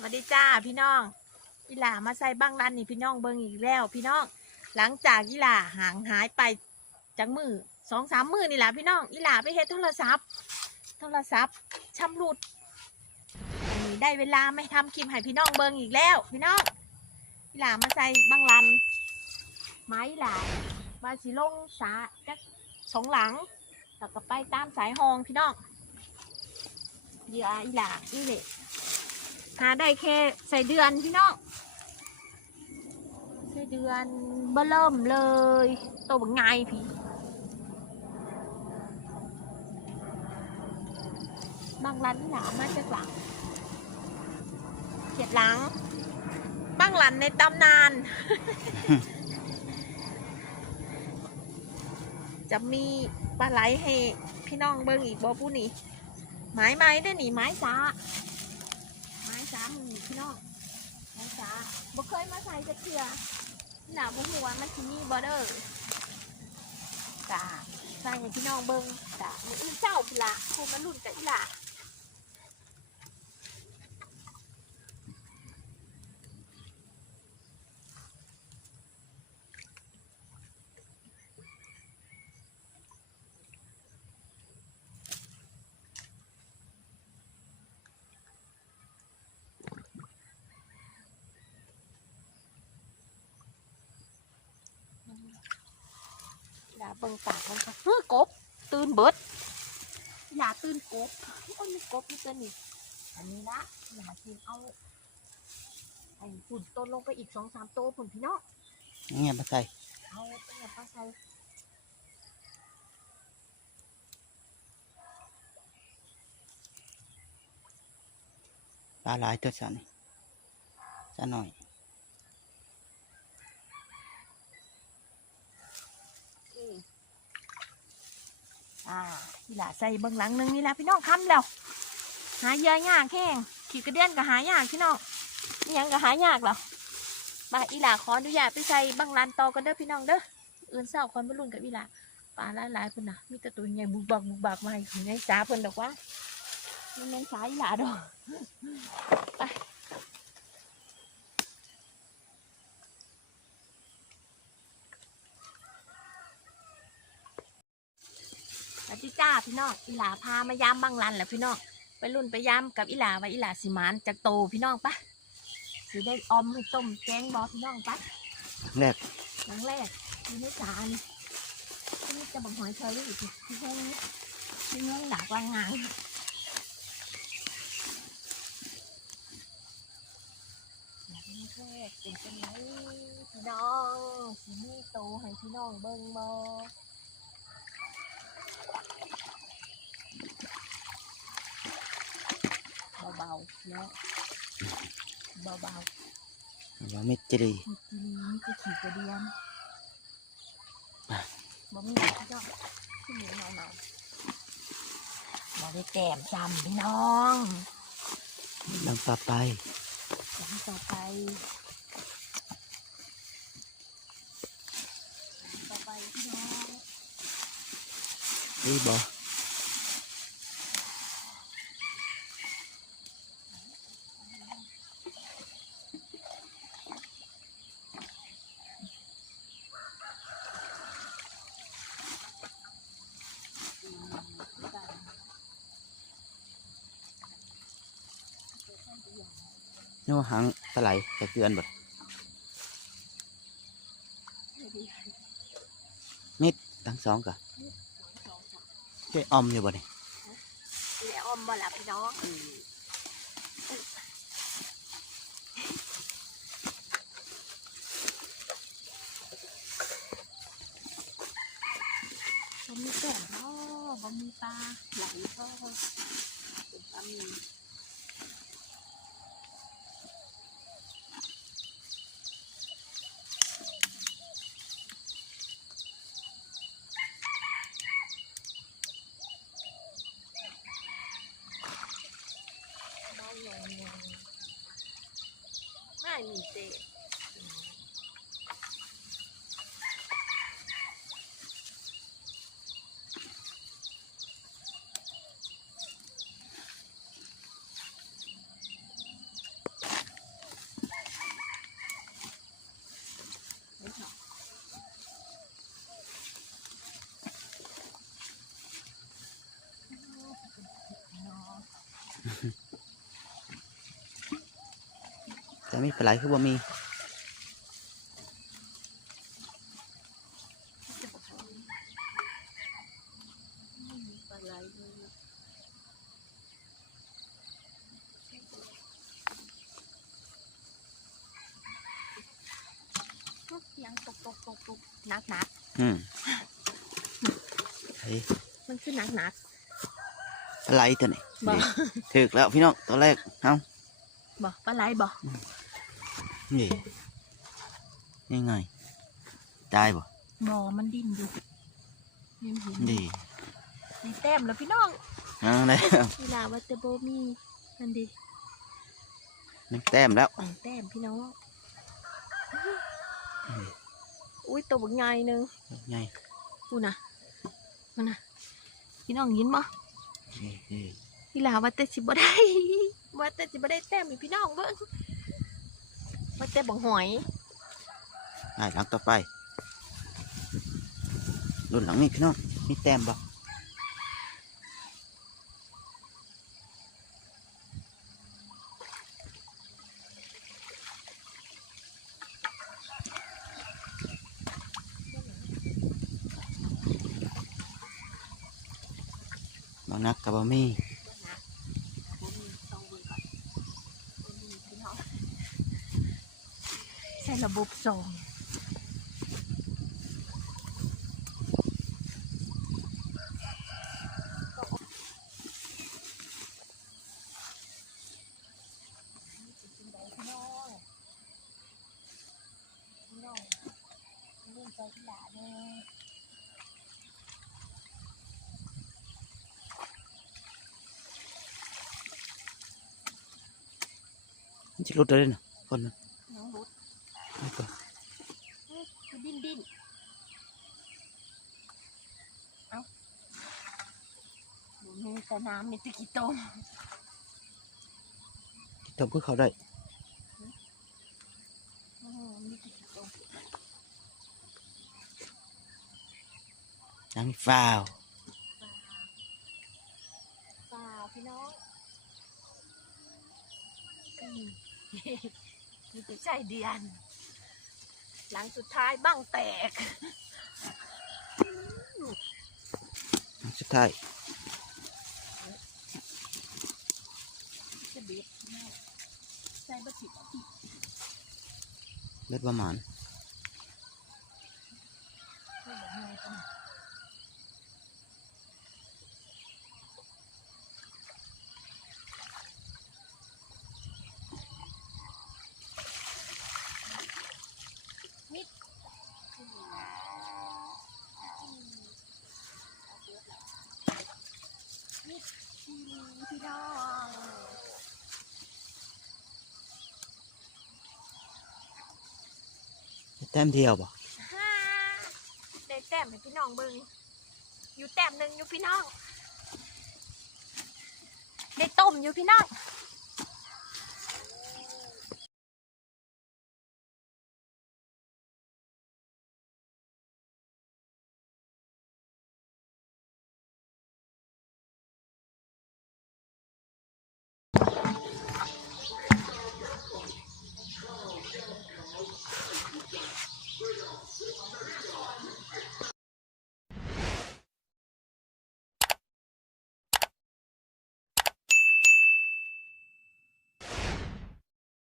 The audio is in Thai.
สวัสดีจ้าพี่น้องอีหล่ามาใส่บ้างรันนี่พี่น้องเบิ้งอีกแล้ว พี่น้อง หลังจากอีหล่าห่างหายไปจากมือสองสามมือนี่แหละพี่น้องอีหล่าไปเฮ็ดโทรศัพท์ โทรศัพท์ชำรุดนี่ได้เวลาไม่ทำคลิปให้พี่น้องเบิ้งอีกแล้ว พี่น้องอีหล่ามาใส่บ้างรันไม้หล่าว่าสิลงสาจักสองหลังแล้วก็ไปตามสายหองพี่น้องเหยื่ออีหล่านี่แหละ หาได้แค่ใส่เดือนพี่น้องใส่เดือนเบ่เริ่มเลยโตบังไงพี่บางร้านหนามาจากหลังเจ็ดหลังบางร้านในตำนานจะมีปลาไหลให้พี่น้องเบิ่งอีกบ่ผู้นี่ไม้ไม้ได้อนี่ไม้จ้า ไม้จ้ามึงนี่พี่น้องไม้จ้าบ่เคยมาใส่จะเทื่อหนาบ่ฮู้ว่ามันที่นี่บ่เดอร์จ้าใส่ให้พี่น้องเบิ้งจ้ามืออื่นเจ้าพุ่ละคูมันรุ่นกับอีหละ อีหล่าเบิ่งปากมันค่ะเฮ้อกบ ตื่นเบิดอีหล่าตื่นกบโอ้ยมีกบนี่ตัวนี่อันนี้ละอีหล่ากินเอาไอ้ฝุ่นต้นลงไปอีกสองสามโตวฝุ่นพี่น้องเงียบมาใส่เอาไปเนี่ยป้าใส่ปลาหลายตัวสันสันหน่อย อืม อ่าอีหล่าใส่เบิ่งหลังหนึงนี่ละพี่น้องค้ำแล้ว หาเยอะยากแห้งขีดกระเดียนก็หายากพี่น้องนี่ยังก็หายากหรอมาอีหล่าขออนุญาตไปใส่บังลานตอกันเด้อพี่น้องเด้ออื่นเศร้าคนมารุ่นกับอีหล่าปลาหลายๆคนนะมีแต่ตัวใหญ่บุกบักบุกบักมาให้ถึงในสาเพิ่นดอกว่ามันเป็นสาอีหล่าดอกไป สวัสดีจ้าพี่น้องอีหล่าพามายามบังลันแหละพี่น้องไปรุ่นไปยามกับอีหล่าว่าอีหล่าสิหมานจากโตพี่น้องปะสิได้ออมให้ต้มแกงบอพี่น้องปะแรกครั้งแรกอยู่ในจานที่นี่จะบังหอยเชอรี่ที่ที่ห้องที่เมืองหลากลางงานอยากเป็นแรกเป็นจังไหนพี่น้องสิมีโตให้พี่น้องเบิ่งบ่ เบาๆเนาะเบาๆว่าเม็ดจะดีมีกินมีจะขี่กระเดียมอะบ่มีพี่น้องขึ้นเหนือหน่อยหน่อยบ่ได้แก้มจำพี่น้องลังปลาไปจำต่อไปต่อไปพี่น้องนี่บอ นี่ว่าหางปลาไหลจะเกลือนบดเม็ดทั้งสองกะใช่ออมอยู่บ่เนี่ยเดี๋ยวอมบ่ละพี่น้องบ่มีแก้มเนาะบ่มีปลาไหลก็เป็นปลาหมีไม่ มีเศษ嗯。 มีปลาไหลคือบ่มีปลาไหลเลยเสียงตกตกตกตกหนักหนักอืมเฮ้ยมันคือหนักหนักปลาไหลตัวนี้บ่นี่ถึกแล้วพี่น้องตัวแรกเอ้าบ่ปลาไหลบ่ นี่ยังไงได้บ่บ่มันดิ้นอยู่ยังเห็นดีมีแต้มแล้วพี่น้องเอาแล้วเวลาว่าแต่บ่มีนั่นดิมันแต้มแล้วมีแต้มพี่น้องอุ้ยตัวบักใหญ่หนึงไงอูน่ะมันน่ะพี่น้องยินบ่นี่นี่เวลาว่าแต่สิบ่ได้ว่าแต่สิบ่ได้แต้มให้พี่น้องเบิ่ง ว่าแต่บักหอยได้หลังต่อไปรุ่นหลังนี่พี่น้องมีแต้มบ่บ่นักกับบ่มีใช้ระบบส่งใจที่หลาเด้อมั นจะรุดเลยนะ ดิ้นดิ้นเอ้าดูมีแต่น้ำมีแตะกี้ต้มทำเพื่อเขาได้อืมมีแตะกี้ต้มยังมีฟาวปลาพี่น้องอืมมีแต่ใจเดียน หลังสุดท้ายบ้างแตกสุดท้ายจะเบ็ดใส่บะถิดเล็ดประมาณ ช่วยเหลือเงินกันมิดมิด พี่น้องแต้มเดียวบ่ฮ่าได้แต้มให้พี่น้องเบิงอยู่แต้มหนึ่งอยู่พี่น้องได้ต้มอยู่พี่น้อง